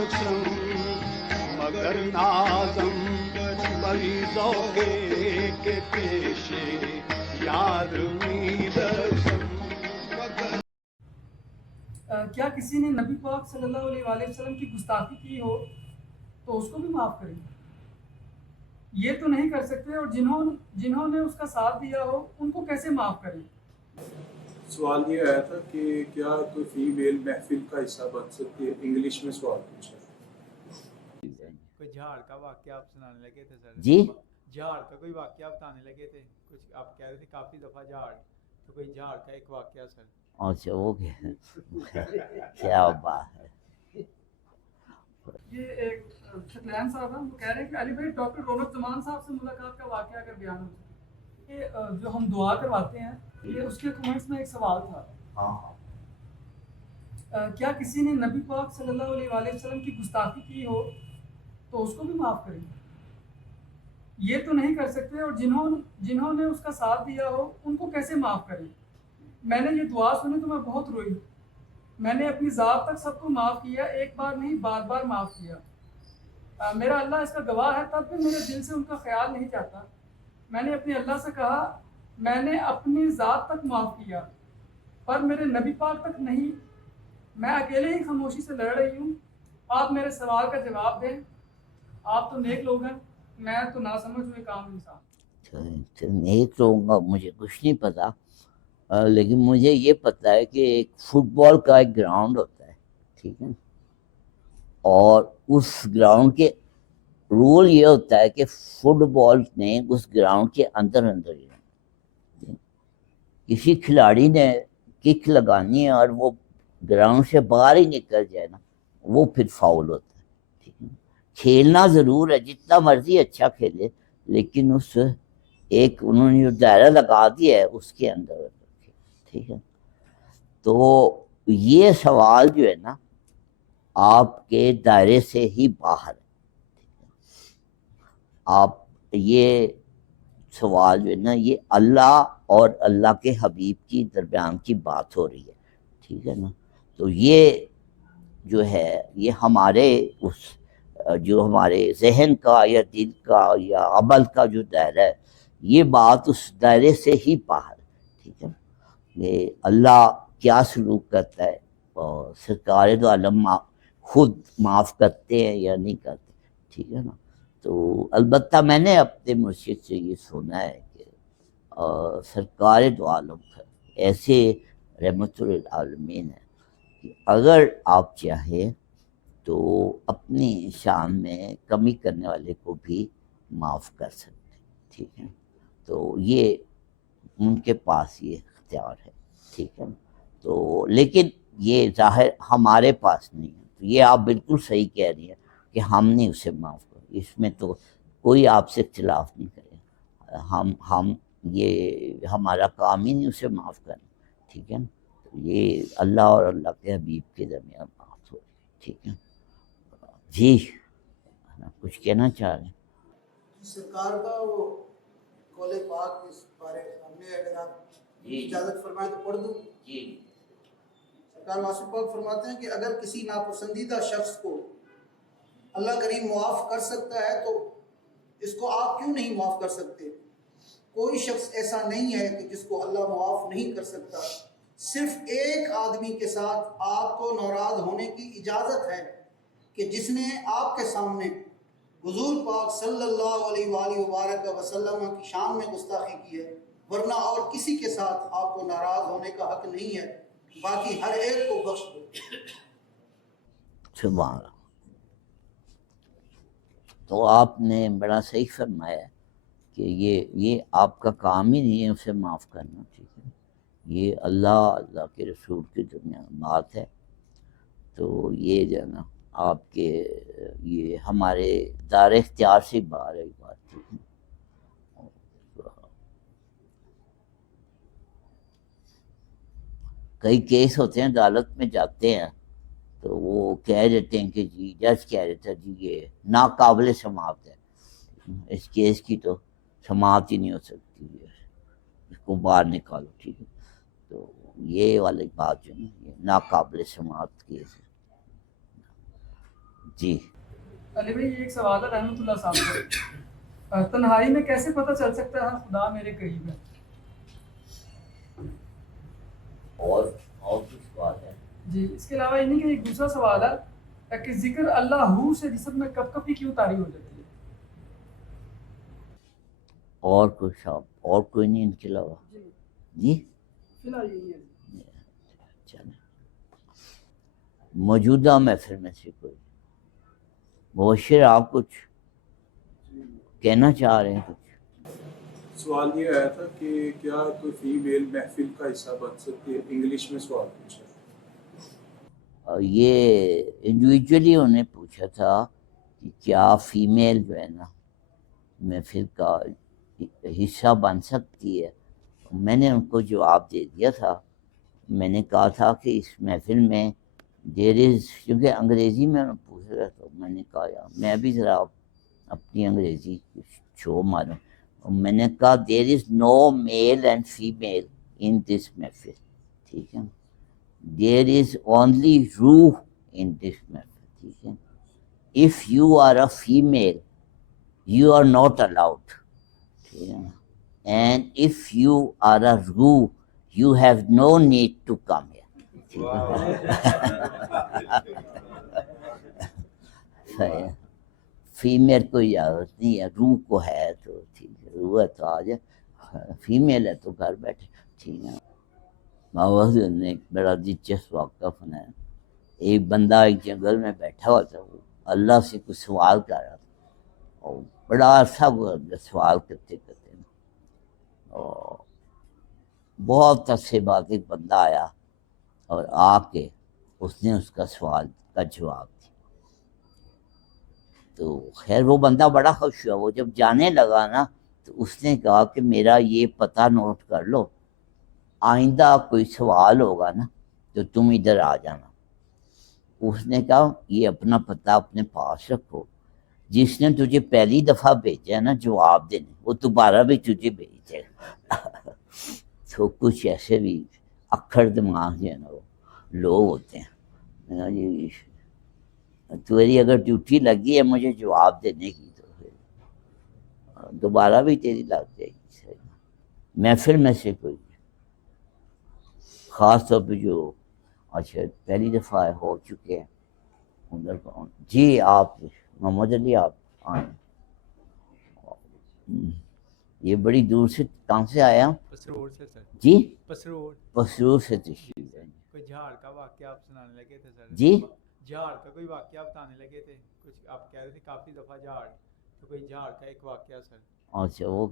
رسم مگر نازم بری ذوقے کے پیشے یار می رسم. کیا کسی نے نبی پاک صلی اللہ علیہ وآلہ وسلم کی گستاخی کی ہو تو اس کو بھی معاف کریں؟ یہ تو نہیں کر سکتے، اور جنہوں نے اس کا ساتھ دیا ہو ان کو کیسے معاف کریں؟ سوال یہ آیا تھا کہ کیا کوئی فیمیل محفل کا حصہ بن سکتی ہے، انگلش میں سوال پوچھا. کوئی جھاڑ کا واقعہ آپ سنانے لگے تھے سر؟ جی جھاڑ کا کوئی واقعہ بتانے لگے تھے، کچھ آپ کہہ رہے تھے کافی دفعہ جھاڑ، تو کوئی جھاڑ کا ایک واقعہ سر. اچھا وہ کیا بات ہے. یہ ایک شکلین صاحب ہیں، وہ کہہ رہے ہیں کہ علی بھائی ڈاکٹر رونق زمان صاحب سے ملاقات کا واقعہ اگر بیان ہو سکے کہ جو ہم دعا کرواتے ہیں، یہ اس کے کمنٹس میں ایک سوال تھا. کیا کسی نے نبی پاک صلی اللہ علیہ وآلہ وسلم کی گستاخی کی ہو تو اس کو بھی معاف کریں؟ یہ تو نہیں کر سکتے، اور جنہوں نے اس کا ساتھ دیا ہو ان کو کیسے معاف کریں؟ میں نے یہ دعا سنی تو میں بہت روئی. میں نے اپنی ذات تک سب کو معاف کیا، ایک بار نہیں بار بار معاف کیا. میرا اللہ اس کا گواہ ہے، تب بھی میرے دل سے ان کا خیال نہیں جاتا. میں نے اپنے اللہ سے کہا میں نے اپنی ذات تک معاف کیا پر میرے نبی پاک تک نہیں. میں اکیلے ہی خاموشی سے لڑ رہی ہوں. آپ میرے سوال کا جواب دیں. آپ تو نیک لوگ ہیں، میں تو ناسمجھ ہوئے کام انسان. نیک لوگوں کا مجھے کچھ نہیں پتا، لیکن مجھے یہ پتا ہے کہ ایک فٹ بال کا ایک گراؤنڈ ہوتا ہے، ٹھیک ہے، اور اس گراؤنڈ کے رول یہ ہوتا ہے کہ فٹ بال نے اس گراؤنڈ کے اندر ہی کسی کھلاڑی نے کک لگانی ہے اور وہ گراؤنڈ سے باہر ہی نکل جائے نا، وہ پھر فاؤل ہوتا ہے. ٹھیک ہے، کھیلنا ضرور ہے، جتنا مرضی اچھا کھیلے، لیکن اس ایک انہوں نے جو دائرہ لگا دیا ہے اس کے اندر. ٹھیک ہے، تو یہ سوال جو ہے نا آپ کے دائرے سے ہی باہر ہے. آپ یہ سوال جو ہے نا یہ اللہ اور اللہ کے حبیب کی درمیان کی بات ہو رہی ہے. ٹھیک ہے نا، تو یہ جو ہے یہ ہمارے اس جو ہمارے ذہن کا یا دل کا یا عمل کا جو دائرہ ہے، یہ بات اس دائرے سے ہی باہر ہے. ٹھیک ہے، یہ اللہ کیا سلوک کرتا ہے اور سرکار دو عالم خود معاف کرتے ہیں یا نہیں کرتے. ٹھیک ہے نا، تو البتہ میں نے اپنے مرشد سے یہ سنا ہے کہ سرکار دو عالم ایسے رحمت للعالمین ہے کہ اگر آپ چاہیں تو اپنی شان میں کمی کرنے والے کو بھی معاف کر سکتے. ٹھیک ہے، تو یہ ان کے پاس یہ اختیار ہے. ٹھیک ہے، تو لیکن یہ ظاہر ہمارے پاس نہیں ہے. یہ آپ بالکل صحیح کہہ رہی ہیں کہ ہم نہیں اسے معاف کریں، اس میں تو کوئی آپ سے اختلاف نہیں کرے. ہم یہ ہمارا کام ہی نہیں اسے معاف کرنا. ٹھیک ہے، یہ اللہ اور اللہ کے حبیب کے درمیان بات ہو رہی ہے. ٹھیک ہے جی، کچھ کہنا چاہ رہے ہیں؟ سرکار کا وہ قول پاک اس بارے میں اگر آپ اجازت فرمائیں تو پڑھ دوں. جی، سرکار واسف پاک فرماتے ہیں کہ اگر کسی ناپسندیدہ شخص کو اللہ کریم معاف کر سکتا ہے تو اس کو آپ کیوں نہیں معاف کر سکتے؟ کوئی شخص ایسا نہیں ہے کہ جس کو اللہ معاف نہیں کر سکتا. صرف ایک آدمی کے ساتھ آپ کو ناراض ہونے کی اجازت ہے کہ جس نے آپ کے سامنے حضور پاک صلی اللہ علیہ وآلہ وبارک وسلم کی شان میں گستاخی کی ہے، ورنہ اور کسی کے ساتھ آپ کو ناراض ہونے کا حق نہیں ہے. باقی ہر ایک کو بخش دو. سبحان اللہ. تو آپ نے بڑا صحیح فرمایا ہے کہ یہ آپ کا کام ہی نہیں ہے اسے معاف کرنا. ٹھیک ہے، یہ اللہ کے رسول کے درمیان بات ہے. تو یہ جو ہے نا آپ کے یہ ہمارے دائرۂ اختیار سے باہر ہے بات. ٹھیک ہے، کئی کیس ہوتے ہیں عدالت میں جاتے ہیں تو وہ کہہ دیتے ہیں کہ جی جج کہہ دیتا ہے جی یہ ناقابل سماعت ہے، اس کیس کی تو سماعت ہی نہیں ہو سکتی، اس کو باہر نکالو. ٹھیک ہے، تو یہ والی بات جو ہے نا یہ ناقابل سماعت کیس ہے. جی علی بھائی ایک سوال ہے رحمت اللہ صاحب کا، تنہائی میں کیسے پتہ چل سکتا ہے خدا میرے قریب ہے؟ اور کچھ بات ہے؟ جی اس کے علاوہ انہیں کا ایک دوسرا سوال ہے کہ ذکر اللہ ہو سے جسم میں کب کب کی کیوں طاری ہو جاتی ہے؟ اور کچھ آپ اور کوئی نہیں ان کے علاوہ؟ جی فی الحال یہی ہے۔ چلیں موجودہ محفل میں سے کوئی مبشر آپ کچھ کہنا چاہ رہے ہیں کچھ؟ سوال یہ آیا تھا کہ کیا کوئی فیمیل محفل کا حصہ بن سکتی ہے، انگلش میں سوال پوچھا۔ یہ انڈیویجولی انہیں پوچھا تھا کہ کیا فیمیل جو ہے نا محفل کا حصہ بن سکتی ہے، میں نے ان کو جواب دے دیا تھا۔ میں نے کہا تھا کہ اس محفل میں دیر از، کیونکہ انگریزی میں پوچھ رہا تو میں نے کہا یار میں بھی ذرا اپنی انگریزی شو ماروں، میں نے کہا دیر از نو میل اینڈ فیمیل ان دس محفل، ٹھیک ہے، دیر از اونلی روح ان دس محفل، ٹھیک ہے، if you are a female you are not allowed, ٹھیک ہے، and if you are a روح you have no need to come here, female کو اجازت نہیں ہے، روح کو ہے تو ٹھیک ہے، روح ہے تو آ جائے، فیمیل ہے تو گھر بیٹھے، ٹھیک ہے۔ بابا حضرت نے ایک بڑا دلچسپ واقعہ سنایا، ایک بندہ ایک جنگل میں بیٹھا ہوا تھا، وہ اللہ سے کچھ سوال کر رہا تھا، اور بڑا عرصہ سوال کرتے کرتے اور بہت عرصے بعد ایک بندہ آیا اور آ کے اس نے اس کا سوال کا جواب دیا، تو خیر وہ بندہ بڑا خوش ہوا۔ وہ جب جانے لگا نا تو اس نے کہا کہ میرا یہ پتہ نوٹ کر لو، آئندہ کوئی سوال ہوگا نا تو تم ادھر آ جانا۔ اس نے کہا یہ اپنا پتہ اپنے پاس رکھو، جس نے تجھے پہلی دفعہ بھیجا ہے نا جواب دینے، وہ دوبارہ بھی تجھے بھیجے گا۔ تو کچھ ایسے بھی اکھڑ دماغ جو ہے نا وہ لوگ ہوتے ہیں، تیری اگر ڈیوٹی لگی ہے مجھے جواب دینے کی تو پھر دوبارہ بھی تیری لگ جائے گی۔ محفل میں سے کوئی خاص طور پہ جو اچھا پہلی دفعہ ہو چکے ہیں ادھر کون؟ جی آپ محمد علی آپ آئیں، یہ بڑی دور سے کہاں سے آیا؟ پسرور سے سر۔ جی پسرور سے تشریف ہے۔ کوئی جھاڑ کا واقعہ آپ سنانے لگے تھے سر؟ جی جھاڑ کا کوئی واقعہ بتانے لگے تھے، کچھ آپ کہہ رہے تھے کافی دفعہ جھاڑ، تو کوئی جھاڑ کا ایک واقعہ سر۔ اچھا وہ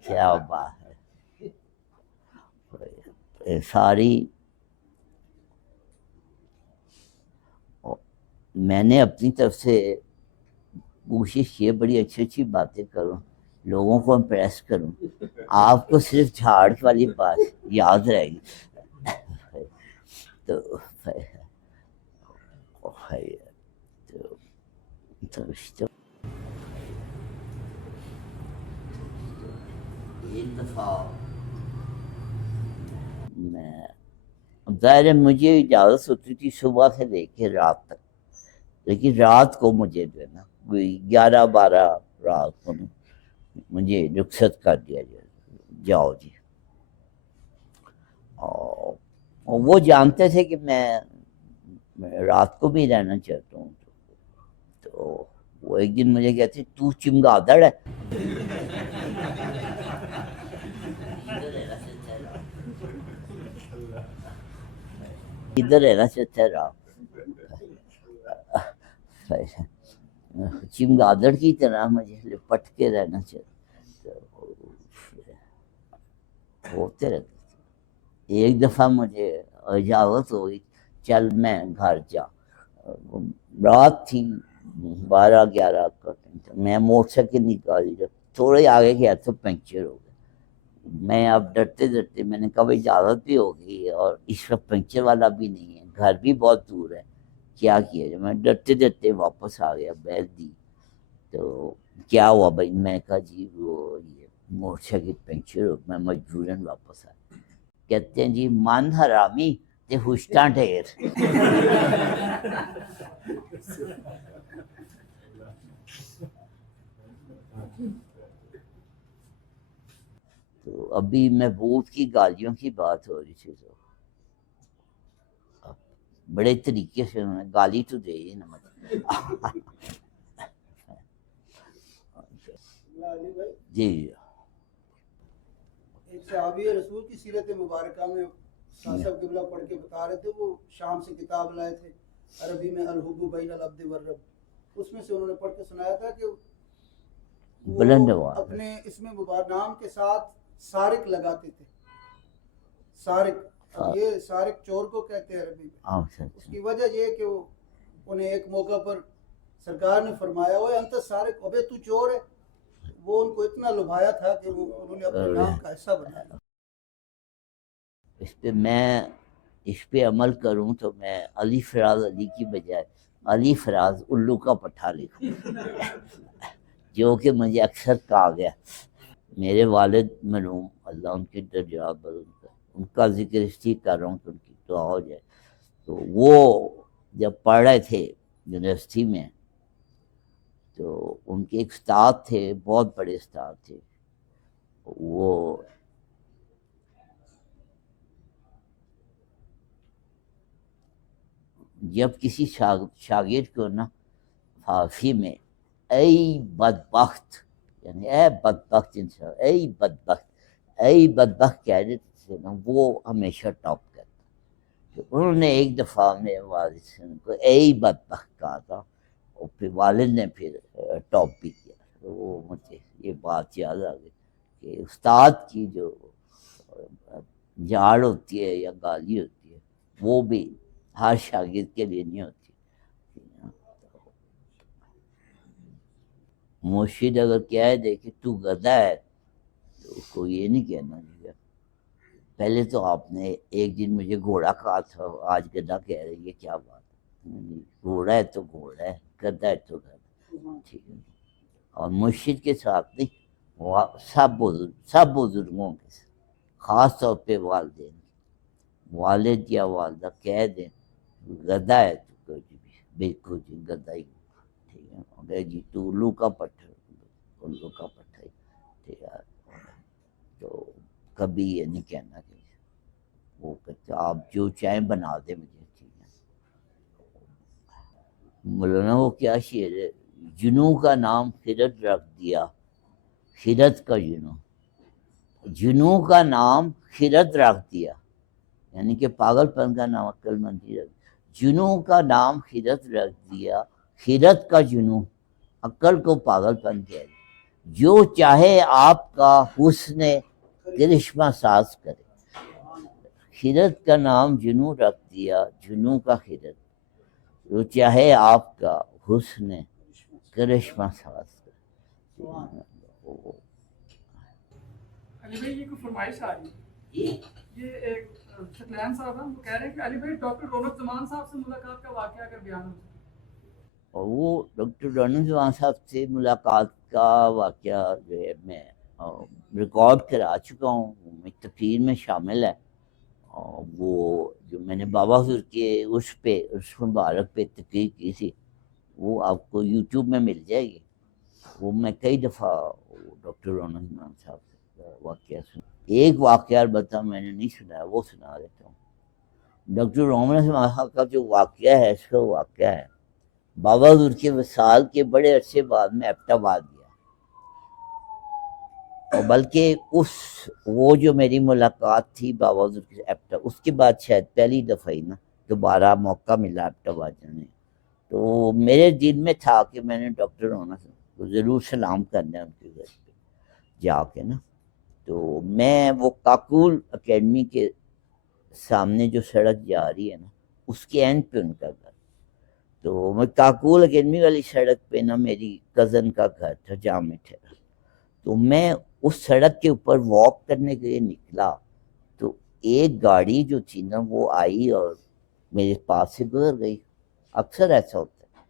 کیا بات ہے، ساری میں نے اپنی طرف سے کوشش کی بڑی اچھی اچھی باتیں کروں، لوگوں کو امپریس کروں، آپ کو صرف جھاڑ والی بات یاد رہے گی تو ایک دفعہ میں ظاہر ہے مجھے اجازت ہوتی تھی صبح سے لے کے رات تک، لیکن رات کو مجھے جو ہے نا کوئی 11-12 رات کو مجھے رخصت کر دیا جاؤ جی، اور وہ جانتے تھے کہ میں رات کو بھی رہنا چاہتا ہوں، تو وہ ایک دن مجھے کہتے تو چمگادڑ ہے، ادھر رہنا چاہتا ہے رات، چمگادڑ کی طرح مجھے لپٹ کے رہنا چاہتا، ہوتے رہتے۔ ایک دفعہ مجھے اجازت ہو گئی چل میں گھر جا، رات تھی 12-11 کا، میں موٹر سائیکل نکالی، جب تھوڑے آگے گیا تو پنکچر ہو گیا۔ میں اب ڈرتے ڈرتے میں نے کہا بھائی اجازت بھی ہوگی اور اس وقت پنکچر والا بھی نہیں ہے، گھر بھی بہت دور ہے، کیا کیا جائے؟ میں ڈرتے ڈرتے واپس آ گیا، بیل دی تو کیا ہوا بھائی؟ میں کہا جی وہ یہ موٹر سائیکل پنکچر ہو، میں مجبوراً واپس آیا۔ کہتے ہیں جی من حرامی تے ہوشتاں ڈھیر۔ تو ابھی محبوب کی گالیوں کی بات ہو رہی تھی، تو بڑے طریقے سے انہوں نے گالی تو دے ہی نہ جی ایک صحابی رسول کی سیرت مبارکہ میں صاحب قبلہ پڑھ کے بتا رہے تھے، وہ شام سے کتاب لائے تھے عربی میں الحب بین العبد والرب، اس میں سے انہوں نے پڑھ کے سنایا تھا کہ بلند وہ آواز اپنے اس میں نام کے ساتھ سارق لگاتے تھے، سارق، اب یہ سارق چور کو کہتے ہیں عربی میں۔ اس کی وجہ یہ کہ وہ انہیں ایک موقع پر سرکار نے فرمایا اوے انت سارق، ابے تو چور ہے، وہ ان کو اتنا لبھایا تھا کہ انہوں نے اپنے نام کا حصہ بنایا۔ اس پہ عمل کروں تو میں علی فراز علی کی بجائے علی فراز الو کا پٹھا لکھوں، جو کہ مجھے اکثر کہا گیا۔ میرے والد مرحوم اللہ ان کے درجات بلند کرے، ان کا ذکر اس لیے کر رہا ہوں کہ ان کی دعا ہو جائے۔ تو وہ جب پڑھ رہے تھے یونیورسٹی میں، تو ان کے ایک استاد تھے، بہت بڑے استاد تھے، وہ جب کسی شاگرد کو نا فارسی میں اے بدبخت، یعنی اے بدبخت انسان، اے بدبخت کہہ دیتے تھے نا، وہ ہمیشہ ٹاپ کرتا۔ تو انہوں نے ایک دفعہ میرے والد سے ان کو اے بدبخت کہا تھا، اور پھر والد نے پھر ٹاپ بھی کیا۔ تو وہ مجھے یہ بات یاد آ گئی کہ استاد کی جو جھاڑ ہوتی ہے یا گالی ہوتی ہے، وہ بھی ہر شاگرد کے لیے نہیں ہوتی۔ مرشد اگر کہہ دے کہ تو گدھا ہے، تو اس کو یہ نہیں کہنا چاہیے۔ پہلے تو آپ نے ایک دن مجھے گھوڑا کہا تھا، آج گدھا کہہ رہے، یہ کیا بات ہے؟ گھوڑا ہے تو گھوڑا ہے، گدھا ہے تو گدھا، ٹھیک ہے۔ اور مرشد کے ساتھ نہیں، سب بزرگوں کے ساتھ، خاص طور پہ والدین، والد یا والدہ کہہ دیں گدھا ہے تو بالکل جی گدھا ہی، ٹھیک ہے۔ اگر جی تو الو کا پٹھا، الو کا پٹھا ہی، ٹھیک ہے۔ تو کبھی یہ نہیں کہنا کہ وہ کہتے آپ جو چاہیں بنا دیں مجھے، ٹھیک ہے۔ مولانا وہ کیا شعر ہے، جنوں کا نام خرد رکھ دیا، خرد کا جنوں کا نام خرد رکھ دیا، یعنی کہ پاگل پن کا نام عقل مندی رکھ دیا۔ جنوں کا نام خرد رکھ دیا، خرد کا جنوں، عقل کو پاگل پن کہہ دیا۔ جو چاہے آپ کا حسن کرشمہ ساز کرے، خرد کا نام جنوں رکھ دیا، جنوں کا خرد، جو چاہے آپ کا حسن کرشمہ ساز کرے۔ علی بھائی یہ کوئی فرمائش آ رہی ہے، یہ ایک شکلین صاحب ہیں، وہ کہہ رہے ہیں کہ علی بھائی ڈاکٹر رونق زمان صاحب سے ملاقات کا واقعہ اگر بیان ہو۔ اور وہ ڈاکٹر رونق زمان صاحب سے ملاقات کا واقعہ جو ہے میں ریکارڈ کرا چکا ہوں، میری تقریر میں شامل ہے۔ اور وہ جو میں نے بابا حضور کے عرس مبارک پہ تقریر کی تھی، وہ آپ کو یوٹیوب میں مل جائے گی۔ وہ میں کئی دفعہ ڈاکٹر رونق زمان صاحب سے واقعہ سنا۔ ایک واقعہ البتہ میں نے نہیں سنا، وہ سنا دیتا ہوں۔ ڈاکٹر رونق زمان صاحب کا جو واقعہ ہے، اس کا واقعہ ہے بابا حضور کے وصال کے بڑے عرصے بعد میں ایبٹ آباد گیا، اور بلکہ وہ جو میری ملاقات تھی بابا حضور کے ایبٹ، اس کے بعد شاید پہلی دفعہ ہی نا دوبارہ موقع ملا ایبٹ آباد جانے، تو میرے دل میں تھا کہ میں نے ڈاکٹر رونق کو ضرور سلام کرنا ہے ان کے گھر پہ جا کے نا۔ تو میں وہ کاکول اکیڈمی کے سامنے جو سڑک جا رہی ہے نا، اس کے اینڈ پہ ان کا گھر، تو میں کاکول اکیڈمی والی سڑک پہ نا میری کزن کا گھر تھا جہاں میں ٹھہرا، تو میں اس سڑک کے اوپر واک کرنے کے لیے نکلا، تو ایک گاڑی جو تھی نا وہ آئی اور میرے پاس سے گزر گئی، اکثر ایسا ہوتا ہے۔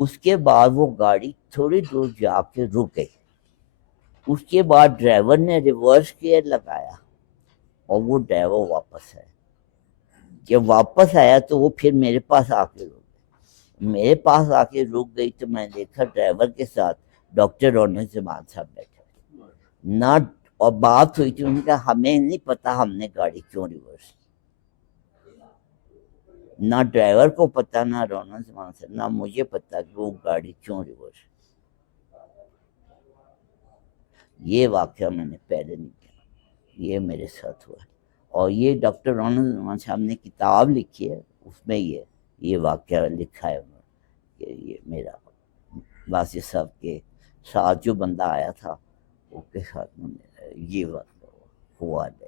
اس کے بعد وہ گاڑی تھوڑی دور جا کے رک گئی، اس کے بعد ڈرائیور نے ریورس گیئر لگایا اور وہ ڈرائیور واپس آیا۔ جب واپس آیا تو وہ پھر میرے پاس آ کے رک گیا۔ میرے پاس آ کے رک گئی تو میں دیکھا ڈرائیور کے ساتھ ڈاکٹر رونق زمان صاحب بیٹھے نہ، اور بات ہوئی تھی ان کا، ہمیں نہیں پتا ہم نے گاڑی کیوں ریورس، نہ ڈرائیور کو پتا، نہ رونق زمان سے، نہ مجھے پتا کہ وہ گاڑی کیوں ریورس۔ یہ واقعہ میں نے پہلے نہیں کیا، یہ میرے ساتھ ہوا ہے، اور یہ ڈاکٹر رونق زمان صاحب نے کتاب لکھی ہے، اس میں یہ واقعہ لکھا ہے انہوں نے، کہ یہ میرا واصف صاحب کے ساتھ جو بندہ آیا تھا اس کے ساتھ یہ واقعہ ہوا ہے۔